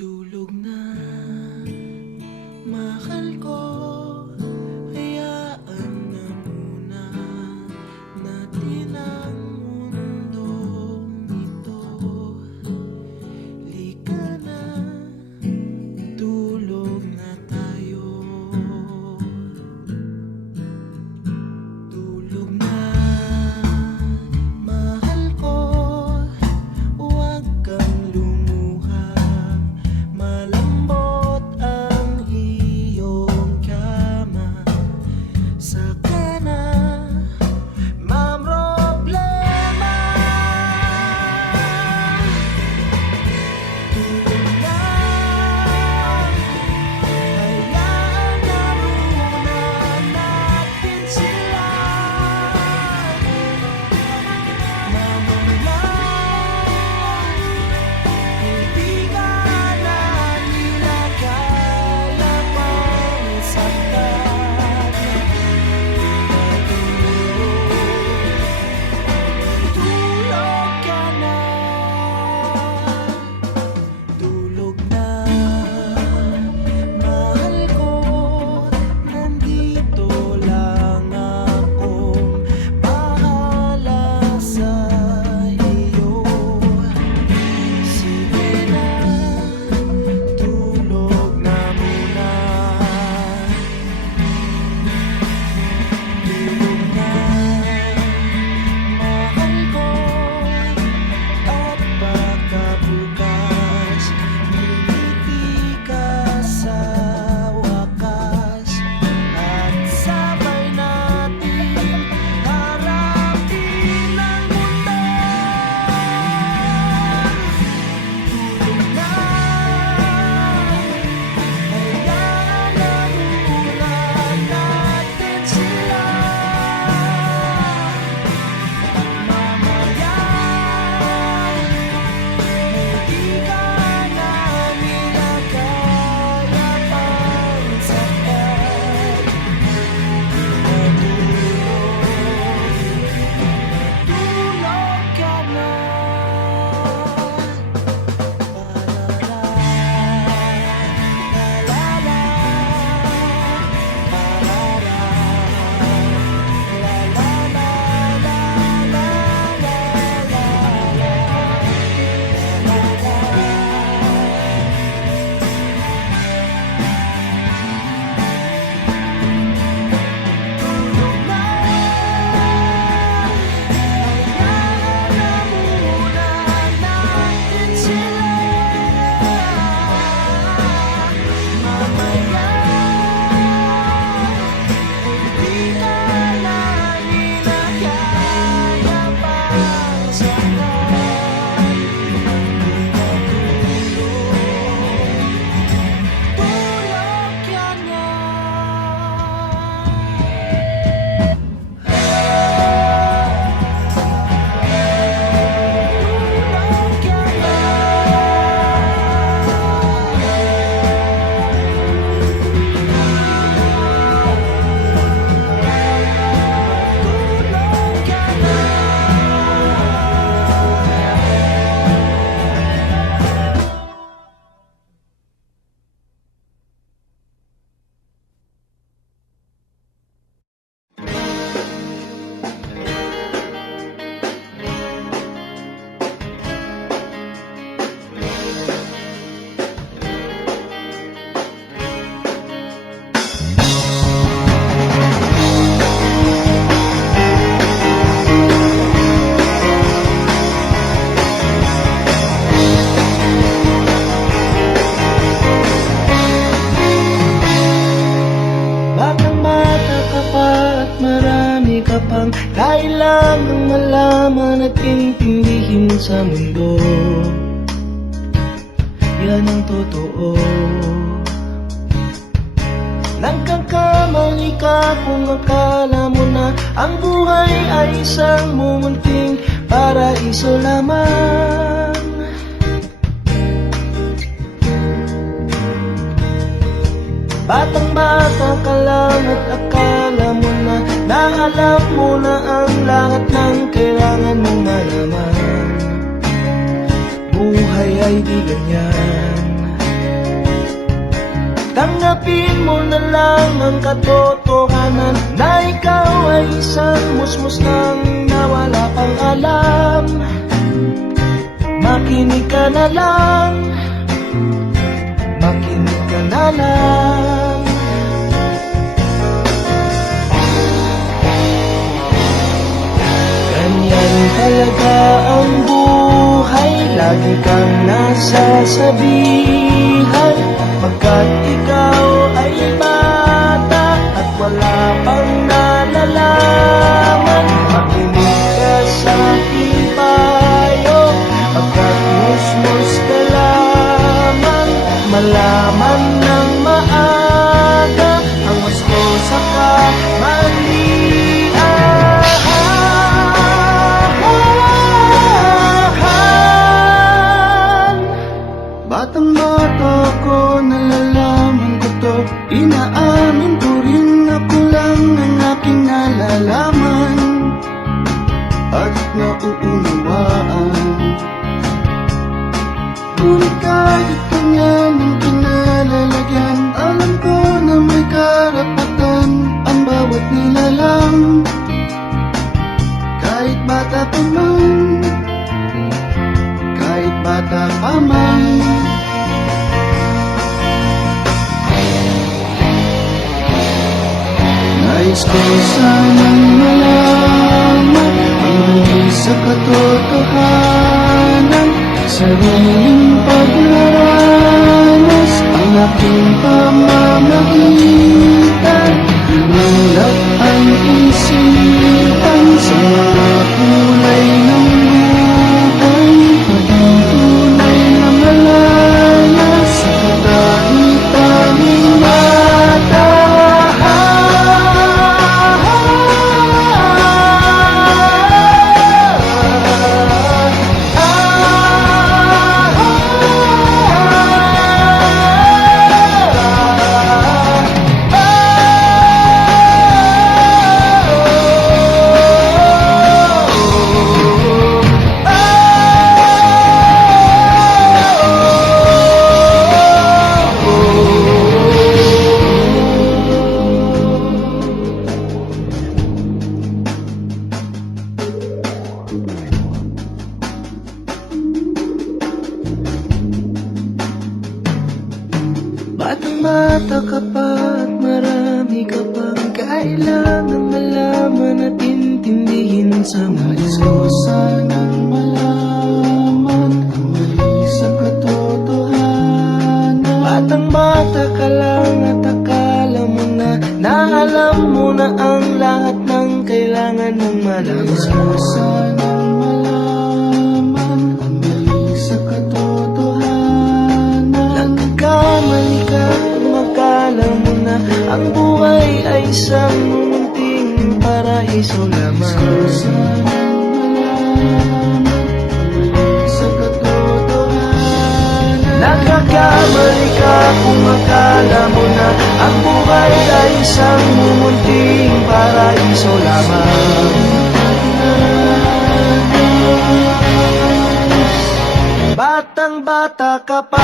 Tulog na, mahal ko. Hayaan na muna natin ang mundong ito. Lika na, tulog na tayo. Tulog na, mahal ko. Huwag kang lumuha. Malambot ang iyong kama. Saka na mamroblema. Tulog na, hayaan na muna natin sila. Mamamang hindi ka na nila kaya pang saktan. Tulog ka na, tulog na, mahal ko. Nandito lang akong bahala sa iyo. Sige na, tulog na muna. Tulog na, mahal ko. At baka bukas ngumiti ka sa wakas. At sabay natin harapin ang mundo. Tulog na, hayaan na muna natin sila. Mamaya hindi ka na nila kaya pang saktan. Tulog ka na. Batang-bata ka pa at marami ka pang kailangang malaman at intindihin sa mundo. Yan ang totoo. Nagkakamali ka kung akala mo na ang buhay ay isang mumunting paraiso lamang. Batang-bata ka lang at akala mo na alam mo na ang lahat ng kailangan mong malaman. Buhay ay di ganyan. Tanggapin mo na lang ang katotohanan na ikaw ay isang musmus nang nawala pang alam. Makinig ka na lang, makinig ka na lang. Ganyan talaga ang buhay, lagi kang nasasabihan, pagkat ikaw ay bata at wala pang nalalaman. Makinig ka sa aking payo, pagkat musmus ka lamang. Malaman ng maaga ang gusto sa kamalian. Batang bata ko, nalalaman ko to, inaamin ko rin, ako lang ang aking nalalaman at nauunawaan. Ngunit kahit ganyan ang kinalalagyan, alam ko na may karapatan ang bawat nilalang. Kahit bata pa man, kahit bata pa man. Nais ko sanang malaman ang muli sa katotohanan, sariling paglaranas ang aking pamamagitan. Inulat ang isipan sa mga kulay ng buhay, maging tunay na malaya sa kahit-tanging mata. Batang bata ka pa at marami ka pang kailangan malaman at intindihin sa muli. Nais ko sanang malaman ang mali sa katotohanan. Batang bata ka lang at akala mo na alam mo na ang lahat ng kailangan ng malaman. Nais ko sanang malaman ang mali sa katotohanan. Nagkamali ka kung akala mo na ang buhay ay isang munting paraiso lamang. Nais ko sanang malaman ang mali sa katotohanan. Nagkamali ka kung akala mo na ang buhay ay isang munting paraiso lamang. Batang bata ka pa.